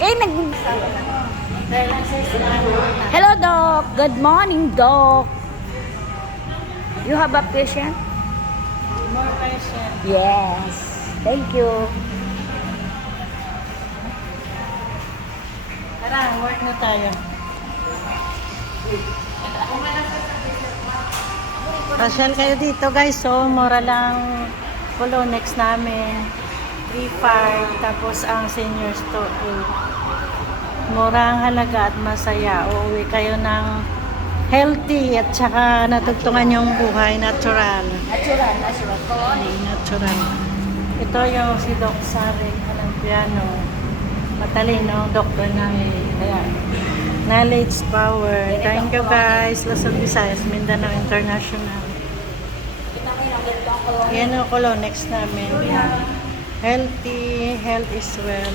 Eh, Hello, Doc. Good morning, Doc. You have a patient? More patient. Yes. Thank you. Tara, work na tayo. Pasyal kayo dito guys. So, mura lang Colonex namin. 3.5. Tapos ang seniors to 8. Mura ang halaga at masaya. Uuwi kayo ng healthy at saka natugtungan yung buhay. Natural. Natural. Natural. Ito yung si Doc Sari Calampiano. Matalino, doktor namin. Kaya, knowledge, power. Thank you guys. Luzon, Visayas, Mindanao International. Yan ang Colonex namin. Healthy, health is wealth.